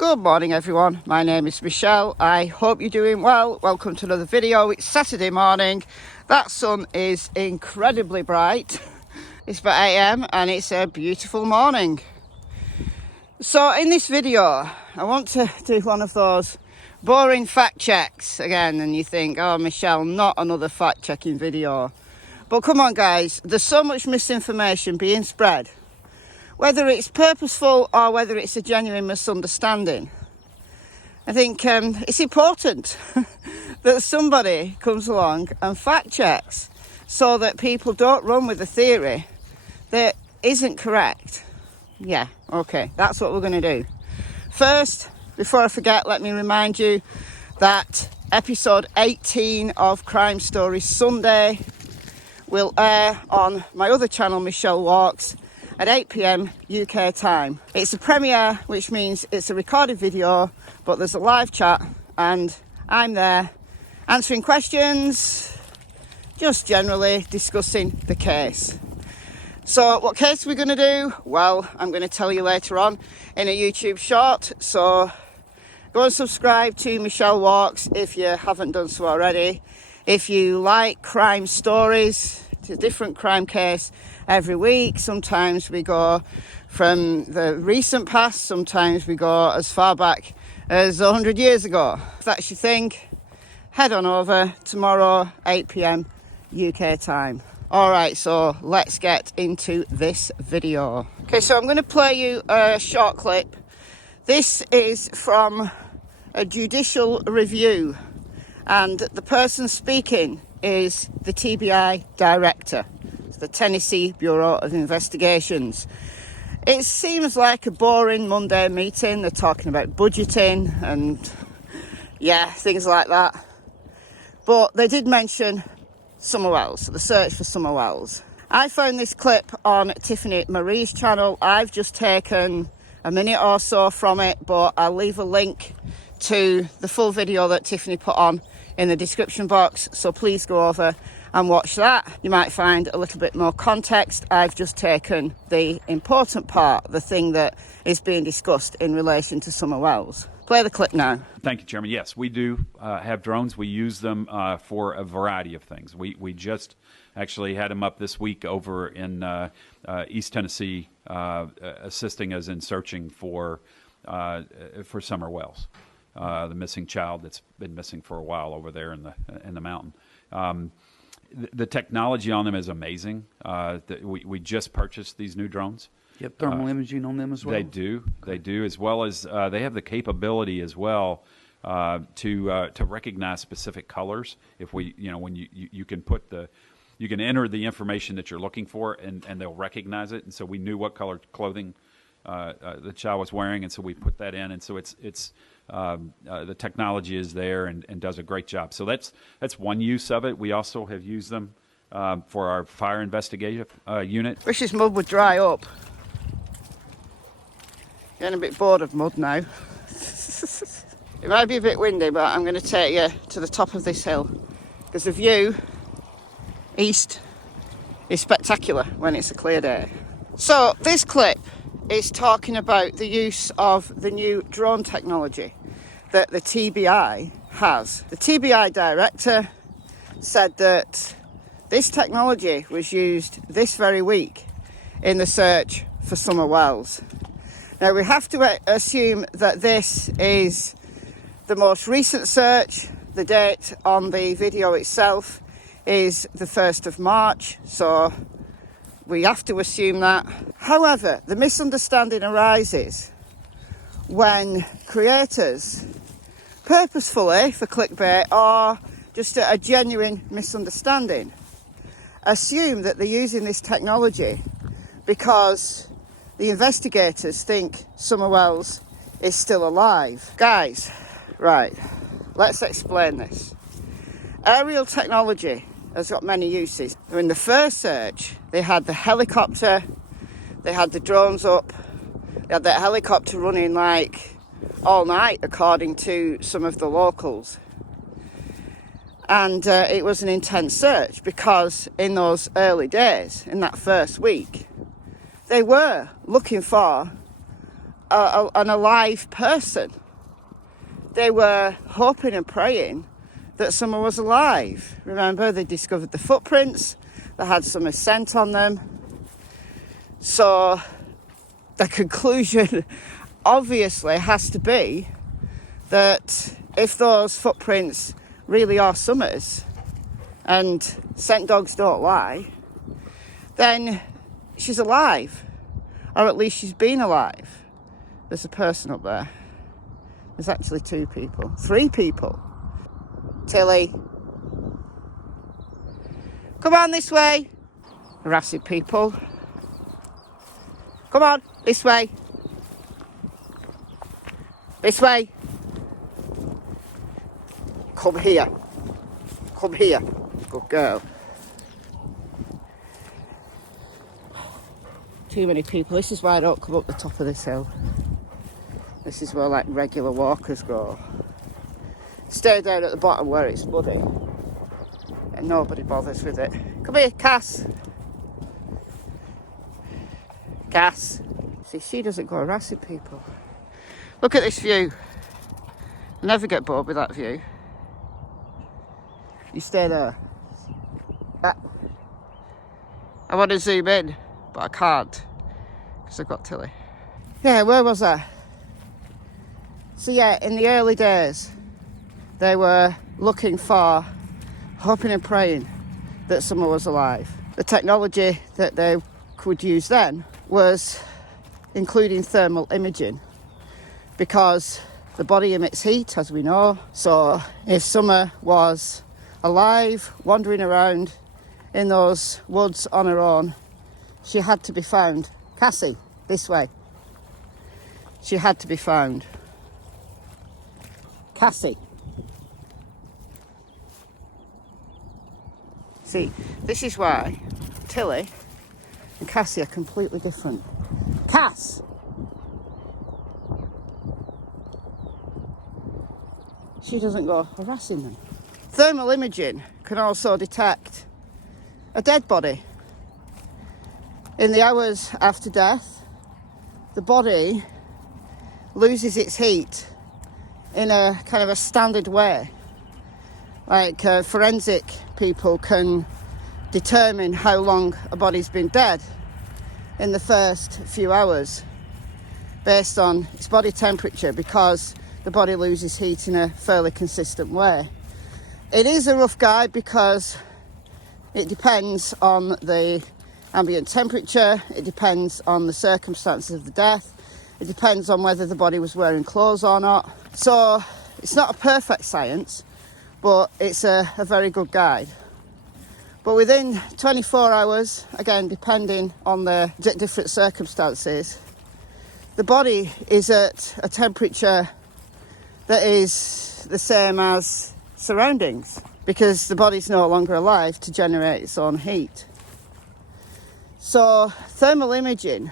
Good morning everyone, my name is Michelle. I hope you're doing well. Welcome to another video. It's Saturday morning. That sun is incredibly bright. It's about 8 AM and it's a beautiful morning. So in this video, I want to do one of those boring fact checks again, and you think, oh Michelle, not another fact checking video. But come on guys, there's so much misinformation being spread. Whether it's purposeful or whether it's a genuine misunderstanding, I think it's important that somebody comes along and fact checks so that people don't run with a theory that isn't correct. Yeah, okay, that's what we're going to do. First, before I forget, let me remind you that episode 18 of Crime Stories Sunday will air on my other channel, Michelle Walks, at 8 PM UK time. It's a premiere, which means it's a recorded video, but there's a live chat and I'm there answering questions, just generally discussing the case. So what case are we going to do? Well, I'm going to tell you later on in a YouTube short. So go and subscribe to Michelle Walks if you haven't done so already. If you like crime stories, it's a different crime case every week. Sometimes we go from the recent past, sometimes we go as far back as 100 years ago. If that's your thing, head on over tomorrow, 8 PM UK time. Alright, so let's get into this video. Okay, so I'm going to play you a short clip. This is from a judicial review, and the person speaking is the TBI director, the Tennessee Bureau of Investigations. It seems like a boring Monday meeting. They're talking about budgeting and things like that. But they did mention Summer Wells, the search for Summer Wells. I found this clip on Tiffany Marie's channel. I've just taken a minute or so from it, but I'll leave a link to the full video that Tiffany put on in the description box, so please go over and watch that. You might find a little bit more context. I've just taken the important part, the thing that is being discussed in relation to Summer Wells. Play the clip now. Thank you, Chairman. Yes, we do have drones. We use them for a variety of things. We just actually had them up this week over in East Tennessee, assisting us in searching for Summer Wells, the missing child that's been missing for a while over there in the mountain. The technology on them is amazing. We just purchased these new drones. Yep, thermal imaging on them as well. They do, as well as they have the capability as well to recognize specific colors. If we, when you can you can enter the information that you're looking for, and they'll recognize it. And so we knew what color clothing the child was wearing, and so we put that in. And so it's the technology is there and does a great job. So that's one use of it. We also have used them for our fire investigative unit. Wish this mud would dry up. Getting a bit bored of mud now. It might be a bit windy, but I'm going to take you to the top of this hill because the view east is spectacular when it's a clear day. So this clip is talking about the use of the new drone technology that the TBI has. The TBI director said that this technology was used this very week in the search for Summer Wells. Now we have to assume that this is the most recent search. The date on the video itself is the 1st of March, so we have to assume that. However, the misunderstanding arises when creators purposefully, for clickbait or just a genuine misunderstanding, assume that they're using this technology because the investigators think Summer Wells is still alive. Guys, right, let's explain this. Aerial technology has got many uses. In the first search, they had the helicopter, they had the drones up, they had that helicopter running like all night, according to some of the locals. And it was an intense search because in those early days, in that first week, they were looking for an alive person. They were hoping and praying that someone was alive. Remember, they discovered the footprints, they had some scent on them. So the conclusion obviously has to be that if those footprints really are Summer's, and scent dogs don't lie, then she's alive, or at least she's been alive. There's a person up there. There's actually 2 people, 3 people. Tilly, come on this way. Harassing people. Come on, this way. This way. Come here. Come here. Good girl. Too many people. This is why I don't come up the top of this hill. This is where like regular walkers go. Stay down at the bottom where it's muddy. And nobody bothers with it. Come here, Cass. Cass. See, she doesn't go harassing people. Look at this view. I never get bored with that view. You stay there. I want to zoom in, but I can't because I've got Tilly. Yeah, where was I? So yeah, in the early days, they were looking for, hoping and praying that someone was alive. The technology that they could use then was including thermal imaging, because the body emits heat, as we know. So if Summer was alive, wandering around in those woods on her own, she had to be found. Cassie, this way. She had to be found. Cassie. See, this is why Tilly and Cassie are completely different. Cass! She doesn't go harassing them. Thermal imaging can also detect a dead body. In the hours after death, the body loses its heat in a kind of a standard way. Like forensic people can determine how long a body's been dead in the first few hours based on its body temperature, because the body loses heat in a fairly consistent way. It is a rough guide because it depends on the ambient temperature, it depends on the circumstances of the death, it depends on whether the body was wearing clothes or not. So it's not a perfect science, but it's a very good guide. But within 24 hours, again, depending on the different circumstances, the body is at a temperature that is the same as surroundings, because the body's no longer alive to generate its own heat. So thermal imaging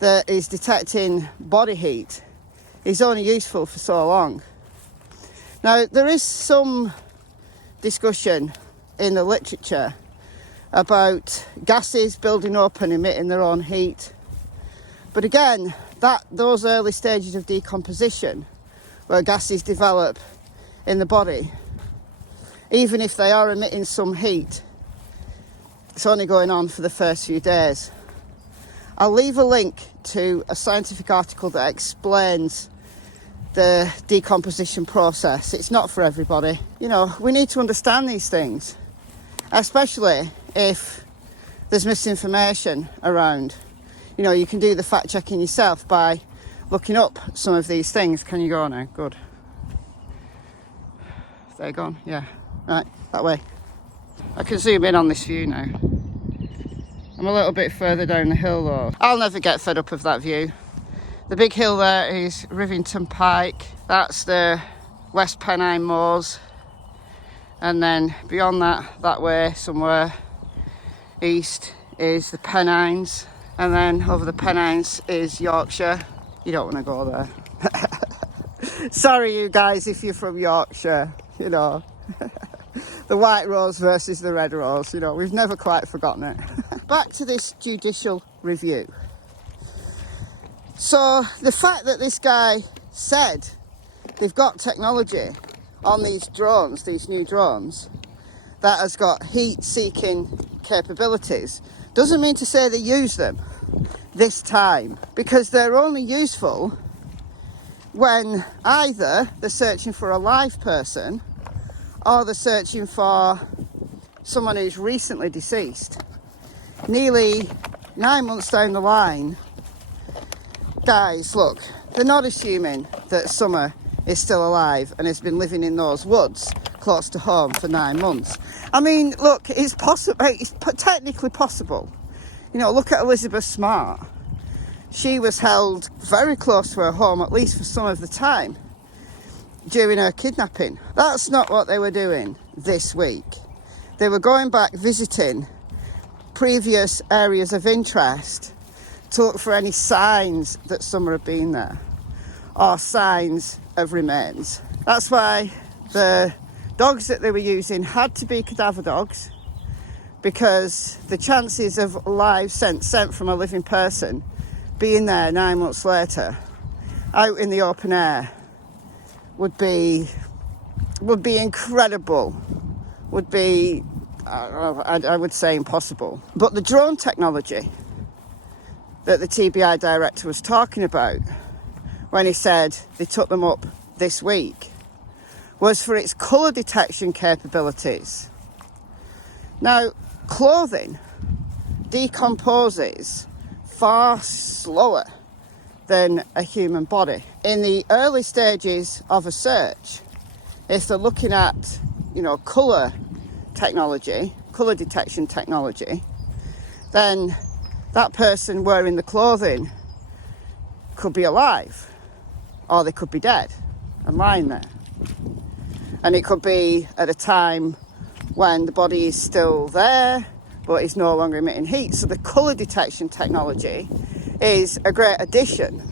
that is detecting body heat is only useful for so long. Now, there is some discussion in the literature about gases building up and emitting their own heat. But again, those early stages of decomposition where gases develop in the body, even if they are emitting some heat, it's only going on for the first few days. I'll leave a link to a scientific article that explains the decomposition process. It's not for everybody. You know, we need to understand these things, especially if there's misinformation around. You know, you can do the fact checking yourself by looking up some of these things. Can you go now? Good. They're gone? Yeah. Right, that way. I can zoom in on this view now. I'm a little bit further down the hill though. I'll never get fed up of that view. The big hill there is Rivington Pike. That's the West Pennine Moors. And then beyond that way somewhere east is the Pennines. And then over the Pennines is Yorkshire. You don't want to go there. Sorry you guys if you're from Yorkshire, you know. The white rose versus the red rose, you know, we've never quite forgotten it. Back to this judicial review. So the fact that this guy said they've got technology on these drones, these new drones, that has got heat-seeking capabilities, doesn't mean to say they use them this time, because they're only useful when either they're searching for a live person or they're searching for someone who's recently deceased. Nearly 9 months down the line, guys, look, they're not assuming that Summer is still alive and has been living in those woods close to home for 9 months. I mean, look, it's possible, it's technically possible. You know, look at Elizabeth Smart. She was held very close to her home, at least for some of the time, during her kidnapping. That's not what they were doing this week. They were going back visiting previous areas of interest to look for any signs that Summer had been there, or signs of remains. That's why the dogs that they were using had to be cadaver dogs, because the chances of live scent sent from a living person being there 9 months later out in the open air would be incredible, would be I would say impossible. But the drone technology that the TBI director was talking about when he said they took them up this week was for its colour detection capabilities. Now, clothing decomposes far slower than a human body. In the early stages of a search, if they're looking at, you know, colour technology, colour detection technology, then that person wearing the clothing could be alive, or they could be dead and lying there. And it could be at a time when the body is still there, but it's no longer emitting heat. So the colour detection technology is a great addition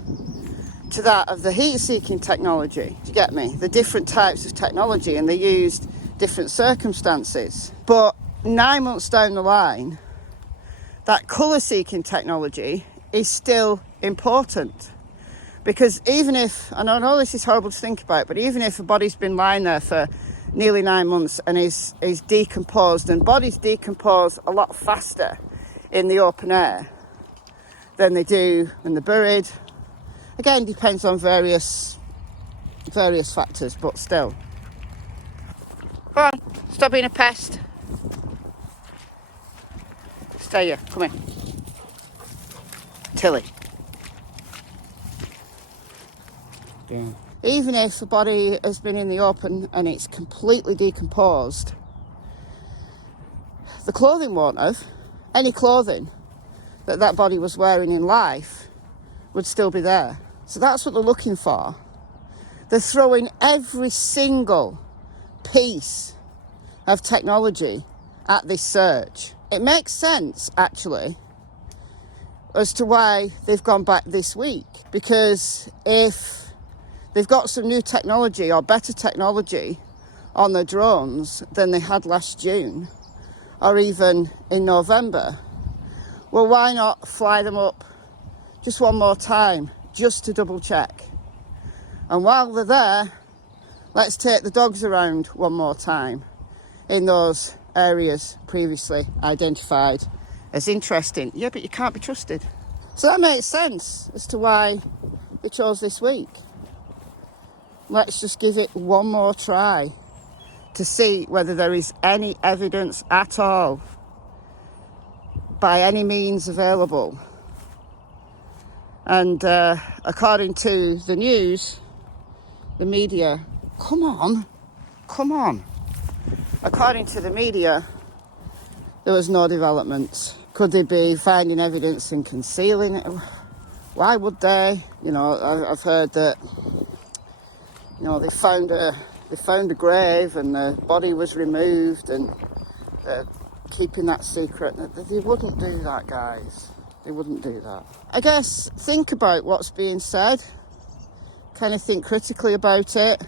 to that of the heat-seeking technology. Do you get me? The different types of technology, and they used different circumstances. But 9 months down the line, that colour-seeking technology is still important. Because even if, and I know this is horrible to think about, but even if a body's been lying there for nearly 9 months and is decomposed, and bodies decompose a lot faster in the open air than they do when they're buried. Again, depends on various factors, but still. Come on, stop being a pest. Stay here, come here. Tilly. Yeah. Even if a body has been in the open and it's completely decomposed, the clothing won't have. Any clothing that body was wearing in life would still be there. So that's what they're looking for. They're throwing every single piece of technology at this search. It makes sense, actually, as to why they've gone back this week. Because if they've got some new technology or better technology on their drones than they had last June or even in November, well, why not fly them up just one more time, just to double check? And while they're there, let's take the dogs around one more time in those areas previously identified as interesting. Yeah, but you can't be trusted. So that makes sense as to why they chose this week. Let's just give it one more try to see whether there is any evidence at all, by any means available. And according to the news, the media, come on. According to the media, there was no developments. Could they be finding evidence and concealing it? Why would they? You know, I've heard that, you know, they found a grave and the body was removed, and keeping that secret. They wouldn't do that, guys. They wouldn't do that. I guess think about what's being said. Kind of think critically about it.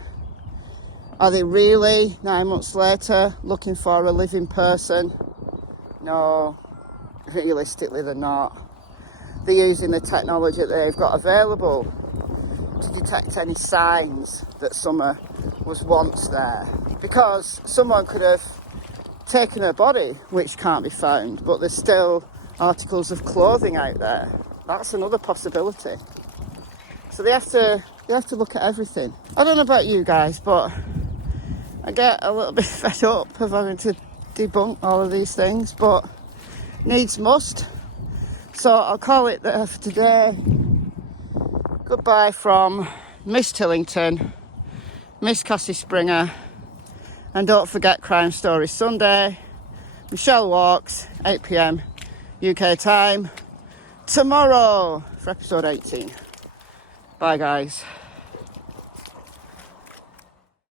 Are they really, 9 months later, looking for a living person? No, realistically they're not. they're using the technology that they've got available to detect any signs that summer was once there. Because someone could have taken her body, which can't be found, but there's still articles of clothing out there. That's another possibility. So they have to look at everything. I don't know about you guys, but I get a little bit fed up of having to debunk all of these things, but needs must. So I'll call it there for today. Goodbye from Miss Tillington, Miss Cassie Springer, and don't forget Crime Stories Sunday. Michelle walks, 8 p.m. UK time, tomorrow for episode 18. Bye guys.